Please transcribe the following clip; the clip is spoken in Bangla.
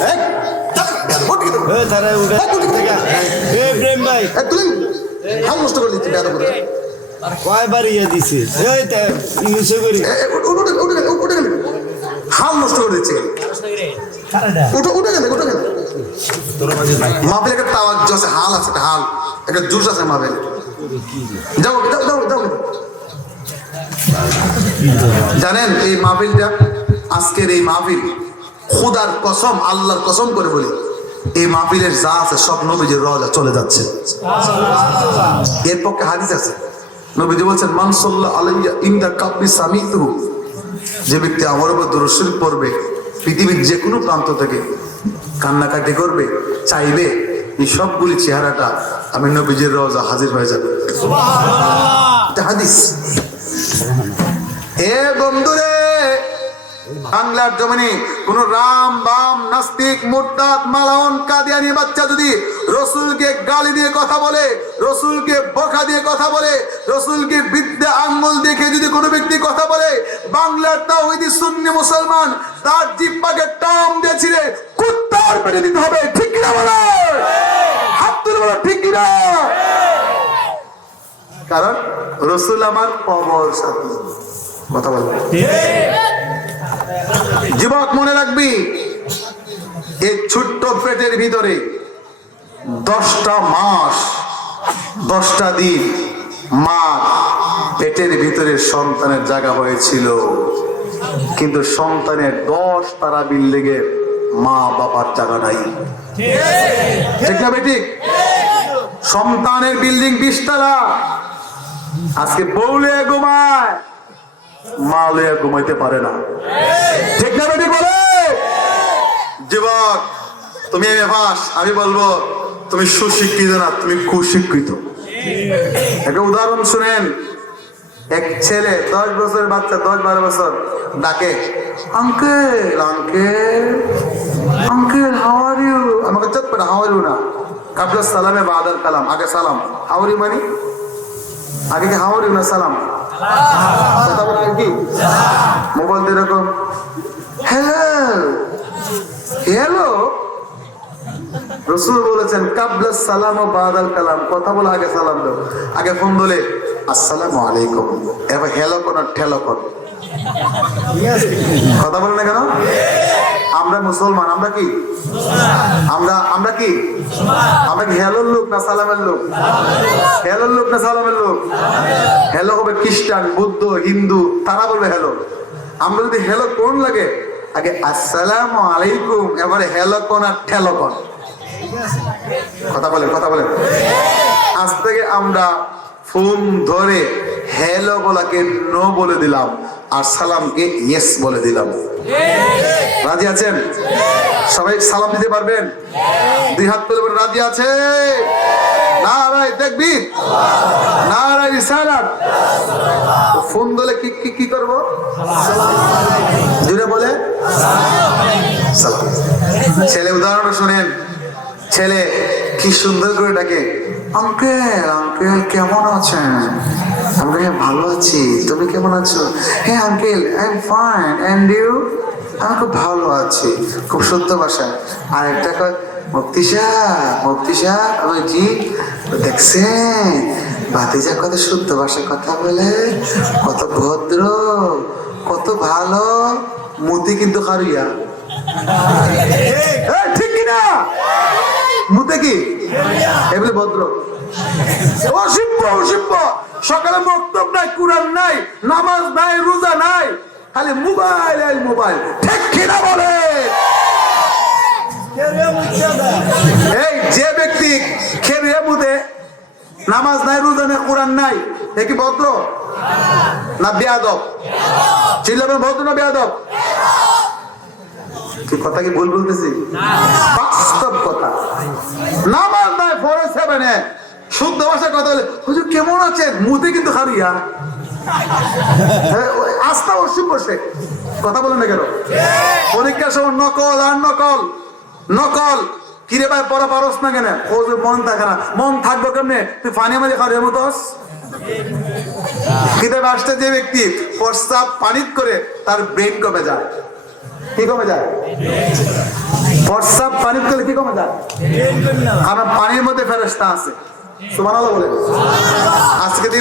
এ, তারা উঠে এ প্রেম ভাই। হাম নষ্ট করে কয়বার ইয়ে দিছে এই তে করি। উঠে উঠে উঠে নষ্ট করে দিচ্ছে। উঠে উঠে গেলে উঠে গেলে মাপের একটা তাওয়াজ আছে হাল আছে একটা হাল। একটা জুস আছে মাপের যাও যাও যাও যাও। জানেন এই মাহফিলটা আজকের এই মাহফিল খুদার কসম আল্লাহর কসম করে বলি এই মাহফিলের যা আছে সব নবীজির রজা চলে যাচ্ছে। এর পক্ষে হাদিস আছে। নবীজি বলছেন মানসল্লাহ আলাইয়া ইন্দা কাব্বি সামিতু যে ব্যক্তি আমার উপর দরশরীফ পড়বে পৃথিবীর যে কোনো প্রান্ত থেকে কান্নাকাটি করবে চাইবে এই সবগুলি চেহারাটা আমি নবীজির রজা হাজির হয়ে যাবে। হাদিস। এ বন্ধুরে বাংলার জমিনে কোন রাম, বাম, নাস্তিক, মুরতাদ, মালাউন, কাদিয়ানি বাচ্চা যদি রসুলকে গালি দিয়ে কথা বলে, রসুলকে বকা দিয়ে কথা বলে, রসুলকে বিদ্যা আঙ্গুল দেখে যদি কোনো ব্যক্তি কথা বলে, বাংলার তাওহিদি সুন্নি মুসলমান তার জিব্বাকে টাম দিয়ে ছিঁড়ে কুত্তার পেটে দিতে হবে, ঠিক কিনা বলো? হাত তুলে বলো, ঠিক কিনা? কারণ রসুল আমার কবর সাথী। কথা বলব যুবক, মনে রাখবি, এই ছোট্ট পেটের ভিতরে দশটা মাস, দশটা দিন মা পেটের ভিতরে সন্তানের জায়গা হয়েছিল। কিন্তু সন্তানের দশ তারা বিল্ডিংয়ের মা বাবার জায়গা নাই। ঠিক না বেটি? সন্তানের বিল্ডিং বিশতলা আজকে বউলে ঘুমায়। মা লইয়া ঘুমাইতে পারে না। ঠিক না বলে? যুবক, তুমি এভাস আমি বলব, তুমি সুশিক্ষিত না, তুমি কুশিক্ষিত। একটা উদাহরণ শুনেন, এক ছেলে দশ বছরের বাচ্চা, দশ বারো বছর, ডাকে, uncle uncle uncle how you আমাকে চট করে হাউ ইউ না। কাবলা সালামে বাদার কালাম, আগে সালাম হাউ আর ইউ মানে? আগে কি হাউ না, সালাম। কি? মোবাইল এরকম হ্যালো হ্যালো রসুল বলেছেন, কাবলা সালাম ও বাদাল কালাম। কথা বলে আগে সালাম দাও। আগে ফোন বলে আসসালামু আলাইকুম। এবার হেলো কোন ঠেলো কোন কথা বলে না কেন? আমরা মুসলমান, আমরা কি? আমরা আমরা কি? আমরা কি হেলোর লোক না সালামের লোক? হেলোর লোক না সালামের লোক? হেলো হবে খ্রিস্টান, বুদ্ধ, হিন্দু, তারা বলবে হেলো। আমরা যদি হেলো কোন লাগে? আগে আসসালাম আলাইকুম, এবারে হেলো কোন আর ঠেলো কোন? কথা বলেন কথা বলেন। আজ থেকে আমরা ফোন ধরে হ্যালো বলাকে নো বলে দিলাম। আর সালামকে ইয়েস বলে দিলাম। রাজি আছেন? সবাই সালাম দিতে পারবেন? দুই হাত বলে রাজি আছে? না রাই দেখবি না রাই রিসালাত ফোন ধরে কি কি কি করব? জুড়ে বলে। ছেলে, উদাহরণটা শুনেন। ছেলে, কি সুন্দর করে ডাকে, আঙ্কেল আঙ্কেল, কেমন আছেন? আমরা ভালো আছি। তুমি কেমন আছো? হ্যাঁ uncle I am fine and you আমি খুব ভালো আছি। খুব সত্য ভাষা। আর একটা কয় মুক্তি শাহ মুক্তি শাহ আমি জি? দেখছেন? ভাতিজা কত শুদ্ধ ভাষায় কথা বলে। কত ভদ্র কত ভালো। মতি কিন্তু এই, ঠিক কিনা? মুতে কি? এগুলি ভদ্র। অসিব্য অসিব্য সকালে বক্তব্য নাই, কুরআন নাই, নামাজ নাই, রোজা নাই, খালি মোবাইল আর মোবাইল। ঠিক কিনা বলে? এই যে ব্যক্তি খেয়ে মুদে নামাজ নাই, রোজা নাই, কোরআন নাই, এ কি ভদ্র? না বেয়াদব? চিল্লাবেন ভদ্র না বেয়াদব? কথা কি ভুল বলতেছি? বাস্তব কথা। নামাজ নাই ফরে সেভেনে। শুদ্ধ ভাষায় কথা বলে হুজুর কেমন আছেন? মুতে কিন্তু হারিয়া। হ্যাঁ, আস্থা বসে। কথা বলেন না কেন? পরীক্ষার সময় নকল আর নকল নকল। কিরে পড়া পারস না কেন? মন থাকে না। মন থাকব কেমনে? তুই ফানি মাঝে খাওয়ার মতো কিতাবে আসতে যে ব্যক্তি প্রস্তাব পানিত করে তার ব্রেন কমে যায়। কি কমে যায়? প্রস্রাব পানির তেলে কি কমে যায়? কারণ পানির মধ্যে ফেরেস্তা আছে। সুমান বলে। আজকে